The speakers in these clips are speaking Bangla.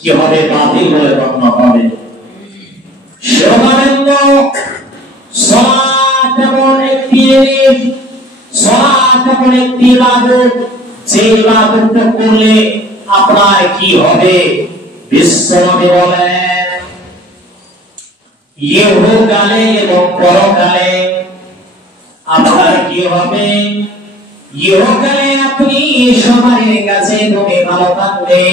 কি হবে? বাতিল বলে গণ্য হবে। সমানন্দ সালাত এমন একটি ইবাদত, যে ইবাদতটা করলে আপনার কি হবে? বিশ্বনবী বলেন ইহকালে এবং পরকালে আপনার কি হবে? ইহকালে আপনি সবার কাছে তুমি ভালো থাকবে।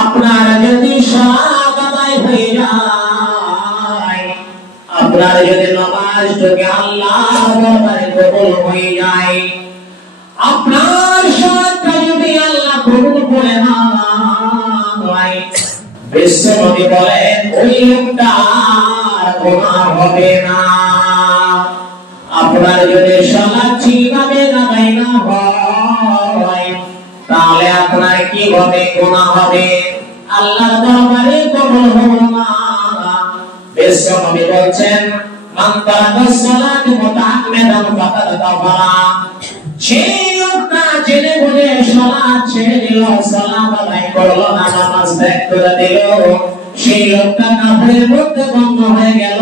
আপনার যদি সালাত আদায় হয়ে যায়, আপনার যদি নামাজটাকে আল্লাহর দরবারে কবুল হয়ে যায়, আপনার সালাতটা যদি আল্লাহ কবুল করে না, বিশ্বনবী বলেন ওই লোকটার গুনাহ হবে না। আপনার যদি সালাত ঠিকভাবে আদায় না হয়, তাহলে আপনার কি হবে? গুনাহ হবে, আল্লাহর দরবারে কবুল হবে না। বিশ্বনবী বলেন মান তারাকা সালাত মুতাআম্মিদান ফাকাদ কাফারা। সেই লোকটা জেনে বুঝে সালাত ছেড়ে দিল, সালাত আদায় করলো না, নামাজ ত্যাগ করে দিল, সেই লোকটা কাফেরের মধ্যে গণ্য হয়ে গেল।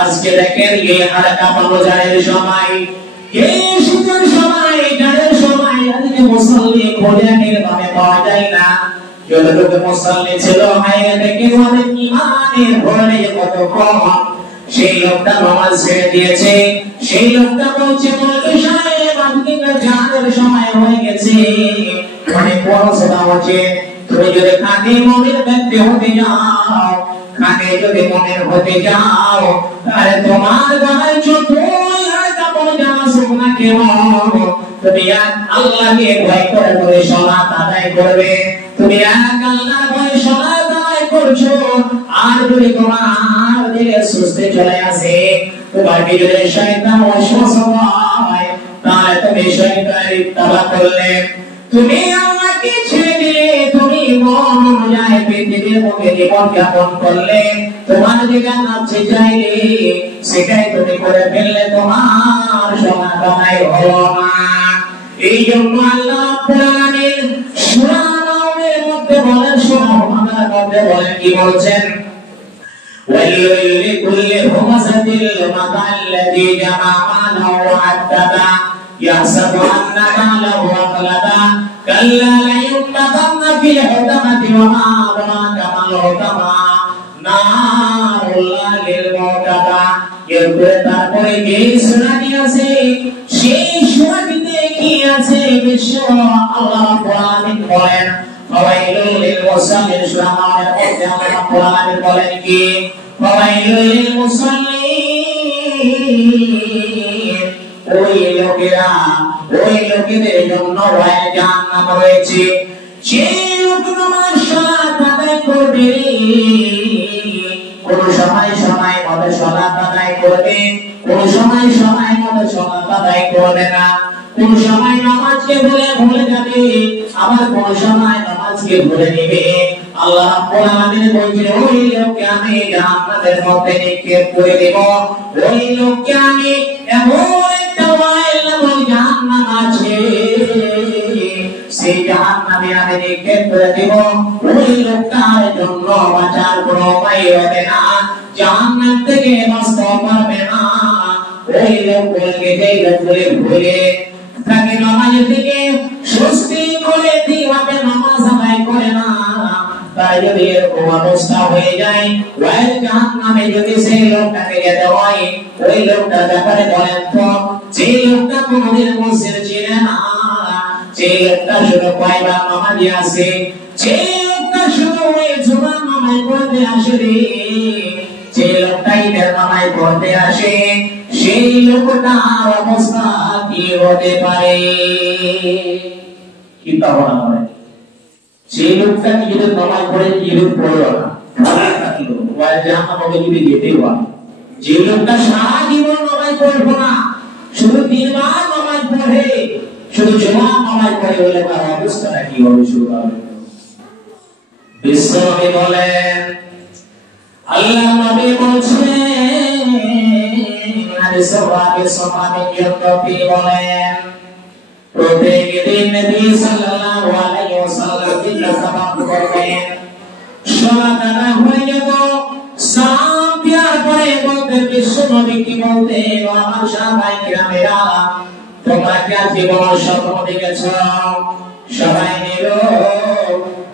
আজকে দেখেন এই হাড় কাঁপানো জানের সময়, এই শীতের সময়, জানের সময়, আজকে মুসল্লি খোঁজানির ভাবে পাওয়া যায় না। যতটুকু মুসল্লি ছিল হাইরে দেখে অনেক ইমানের ভরে কত কম। সেই লোকটা নামাজ ছেড়ে দিয়েছে, সেই লোকটা বলছে মৌলভী সাহেব আজকে জানের সময় হয়ে গেছে, অনেক বড় সেটা হচ্ছে। তুমি যদি খাঁটি মুমিন ব্যক্তি হতে যাও, খাঁটি যদি মুমিন হতে যাও, তাহলে তোমার গলায় যতই কাপড় জামা হোক না কেন, তুমি এক আল্লাহকে ভয় করে করে সালাত আদায় করবে। তুমি এক আল্লাহর ভয়ে সালাত আদায় করছো, আর যদি তোমার দিলে সুস্তি চলে আসে, তোমার ভিতরে শয়তান ওয়াসওয়াসা হয়, তাহলে তুমি শয়তানের ইত্তেবা করলে, তুমি আল্লাহকে ছেড়ে দিলে, তুমি মন অনুযায়ী পৃথিবীর মুখে জীবন যাপন করলে, তোমার যেটা নাচে চাইলে সেটাই তুমি করে ফেললে, তোমার সমাধান হলো না। এই জন্য আল্লাহ রাব্বুল আলামিন সূরা আন-নামের মধ্যে বলেন, সূরা মুহাম্মাদের মধ্যে বলেন, কি বলছেন? ওয়াইলুল লিকুল্লি হুমাযাতিল লুমাযা আল্লাযী জামা মালাহু ওয়া আদ্দাদা ইয়াহসাবু আন্না মালাহু আখলাদা কাল্লা লায়ুনবাযান্না ফিল হুতামাতি ওয়া মা আদরাকা মাল হুতামা নারুল্লাহিল মুকাদ্দা। এরপরে তারপরে যে সূরাটি আছে, সেই সূরাটিতে কি আছে? বিশ্ব আল্লাহ রাব্বুল আলামিন বলেন ফাওয়াইলুল লিল মুসাল্লিন। সূরা আল-আনআমের মধ্যে আল্লাহ রাব্বুল আলামিন বলেন কি? ফাওয়াইলুল লিল মুসাল্লিন, ওই লোকেরা, ওই লোকেদের জন্য জাহান্নাম রয়েছে। সেই লোক নামাজ সালাত আদায় করবে, কোন সময় সময় মতো সালাত আদায় করবে, কোন সময় সময় মতো সালাত আদায় করবে না, কোন সময় নামাজকে ভুলে যাবে, আবার কোন সময় নামাজকে ভুলে নেবে। আল্লাহ রাব্বুল আলামিন বলেন ওই লোককে আমি জান্নাতের মধ্যে নিক্ষেপ করে দেব, ওই লোককে আমি এমন একটা ওয়াইল নামক জাহান্নাম আছে, সেই জাহান্নামে আমি নিক্ষেপ করে দেব। ওই লোকটার জন্য বাঁচার কোনো উপায় হবে না, জাহান্নাম থেকে বাঁচতে পারবে না। ওই লোক বলবে, যেই লোকগুলি ভুলে তাকে নামাজ থেকে সুস্থি করে দিওয়াতে নামাজ আদায় করে না, তাই যদি এরকম অবস্থা হয়ে যায়, ওই জাহান্নামে যদি সেই লোকটাকে যেতে হয়, ওই লোকটার ব্যাপারে বলেন তো, যে লোকটা কোনদিন মসজিদ ছিল না, যে লোকটা শুধু কয়বার নামাজে আসে, যে লোকটা শুধু ওই জুমার নামাজ পড়তে আসে, যে লোকটা ঈদের নামাজ পড়তে আসে, সেই লোকটার অবস্থা কি হতে পারে? কি তা হওয়া হয়? সেই লোকটা কি যদি নামাজ পড়ে, ঈদ পড়লো না, ভালো থাকলো, ওই জাহান্নামে যদি যেতে হয়, যে লোকটা সারা জীবন নামাজ পড়বো না, শুধু 3 বার নামাজ পড়ে, শুধু জুমার নামাজ পড়ে, বলে তার অবস্থাটা কি হবে? শুরু হবে। বিশ্বনবী বলেন, আল্লাহ নবী বলছেন, হাদিসে বলেন, প্রত্যেক দিন নবী সাল্লাল্লাহু আলাইহি ওয়াসাল্লাম জিজ্ঞাসাবাদ করবেন। সালাত আদায় হয়ে গেল, সালাম দেওয়ার পরে বলতে বিশ্বনবী কি বলতে, আমার সাহাবায়ে কিরামেরা তোমরা কি জীবন স্বপ্ন দেখেছ? সবাই নিল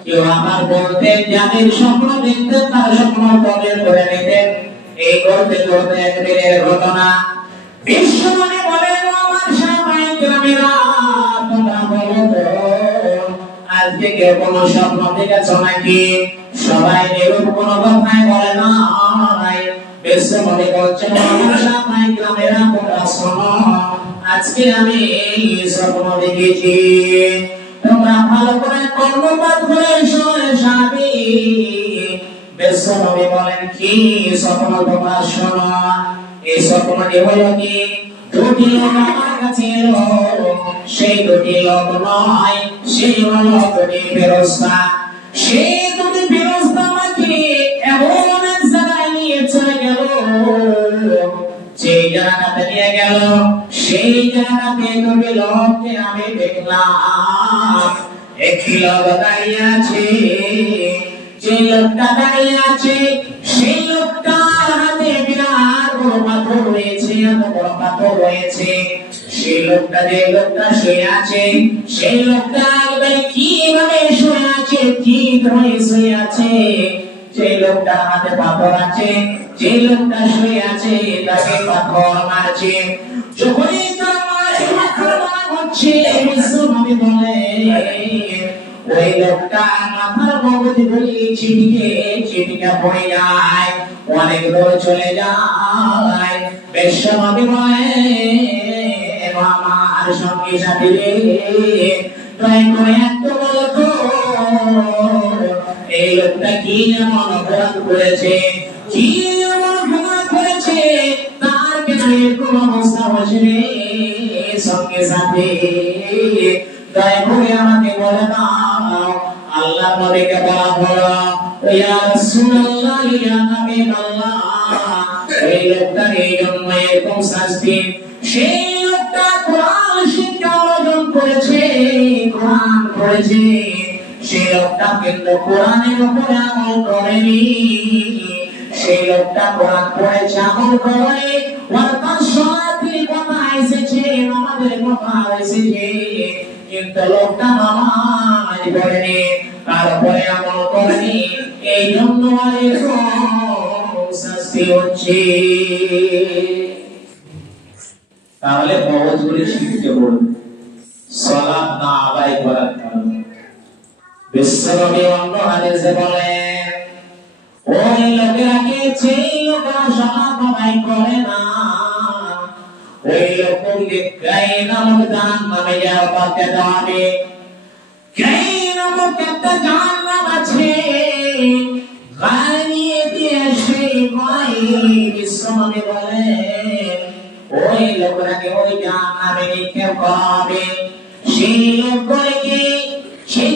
কেউ আমার বলতে যাদের স্বপ্ন দেখতে তার স্বপ্ন কবর করে নিতেন। এই করতে করতে একদিনের ঘটনা। বিশ্বনবী বলেন, আমার সাহাবায়ে কিরামেরা তোমরা বলো তো আজকে কেউ কোনো স্বপ্ন দেখেছ নাকি? সবাই এরকম কোনো কথাই বলে না। বিশ্বনবী বলছেন, আমার সাহাবায়ে কিরামেরা তোমরা শোনো, আজকে আমি স্বপ্ন দেখেছি। তোমরা ভালো করে কর্ণপাত করে শোনে সাবি। বিশ্বনবী বলেন, কি স্বপ্ন তোমরা শোনো? এই স্বপ্নটি হলো কি, দুটি লোক আমার কাছে এলো, সেই দুটি লোক নয়, সেই হলো দুটি ফেরেশতা। সেই দুটি ফেরেশতা আমাকে এমন এক জায়গায় নিয়ে চলে গেল, সেই জায়গাতে নিয়ে গেল, সেই জায়গাতে দুটি লোককে আমি দেখলাম। একটি লোক দাঁড়িয়ে আছে, যে লোকটা দাঁড়িয়ে আছে সেই লোকটার হাতে বিরাট বড় পাথর রয়েছে, এত বড় পাথর রয়েছে। সেই লোকটা, যে লোকটা শুয়ে আছে, সেই লোকটা একবারে কিভাবে শুয়ে আছে, ঠিক হয়ে শুয়ে আছে। যে লোকটার হাতে পাথর আছে, যে লোকটা শুয়ে আছে তাকে পাথর মারছে। যখনই তার পাথর মারা হচ্ছে, বিশ্বনবী বলে ওই লোকটা মাথার মগজ গুলি ছিটকে পড়ে যায়, অনেক দূর চলে যায়। বিশ্বনবী বলে, আমার সঙ্গী সাথী রে, দয়া করে একটু বলো তো এই লোকটা কি এমন অপরাধ করেছে, কি এমন গুনাহ করেছে, তার কেন এরকম অবস্থা হয়েছে রে সঙ্গী সাথী? দয়া করে আমাকে বলে দাও। আল্লাহ নবীকে বলা হলো, ইয়া রাসূলুল্লাহ, ইয়া হাবিবাল্লাহ, এই লোকটার এই জন্য এরকম শাস্তি। সেই লোকটা কোরআন শিক্ষা অর্জন করেছে, কোরআন পড়েছে। সেই লোকটা কিন্তু কোরআনের উপরে আমল করেনি। সেই লোকটা কোরআন পড়েছে, আমল করে। ওয়ারকাস সালাতির কথা এসেছে, নামাজের কথা এসেছে, কিন্তু লোকটা নামাজ পড়েনি, তারপরে আমল করেনি। এই জন্য শাস্তি হচ্ছে। তাহলে মগজগুলি শিখতে বলবে সালাত না আদায় করার কারণে। বিশ্বনবী অন্য হাদিসে বলেন, ওই লোকেরা কে, যেই লোকেরা সালাত আদায় করে না, ওই লোককে গায়ে নামক জাহান্নামে যাওয়া পাতে যাবে। গায়ে নামক একটা জাহান্নাম আছে, গায়ে দিয়ে সেই গায়ে বিশ্বনবী বলেন ওই লোকটাকে ওই জাহান্নামে নিক্ষেপ করা হবে। সেই লোকগুলিকে সেই